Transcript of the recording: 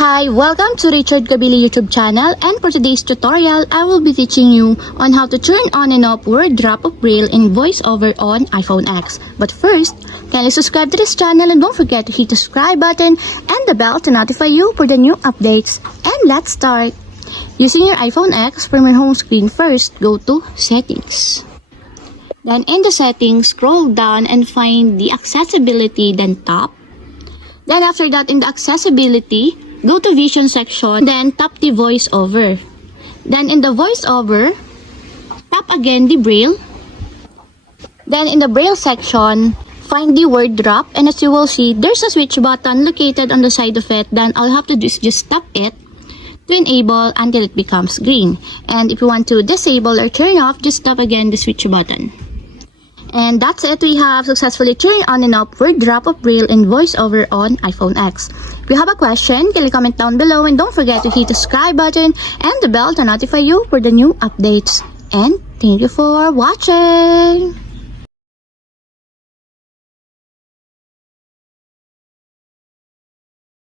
Hi, welcome to Richard Gabili YouTube channel, and for today's tutorial, I will be teaching you on how to turn on and off word drop of braille in voiceover on iPhone X. But first, kindly subscribe to this channel and don't forget to hit the subscribe button and the bell to notify you for the new updates. And let's start. Using your iPhone X, from your home screen first, go to Settings. Then in the settings, scroll down and find the accessibility, then tap. Then after that, in the accessibility, go to vision section, then tap the voiceover. Then in the voiceover, tap again the braille. Then in the braille section, find the word drop, and as you will see, there's a switch button located on the side of it. Then all you have to do is just tap it to enable until it becomes green. And if you want to disable or turn off, just tap again the switch button. And that's it. We have successfully turned on and off word drop of braille in voiceover on iPhone X. If you have a question, kindly comment down below, and don't forget to hit the subscribe button and the bell to notify you for the new updates. And thank you for watching.